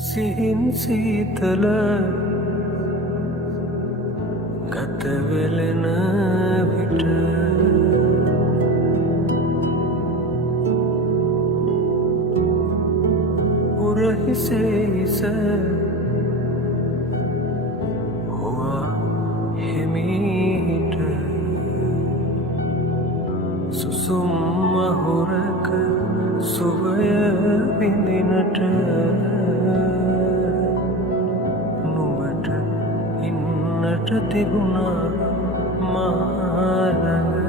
සිහින් සීතල ගතවෙලෙන විට උරහිසේ හිස හොවා හෙමීට සුසුම් මහුරක සුවය විඳිනට නුඹට ඉන්නට තිබුණා මාළඟ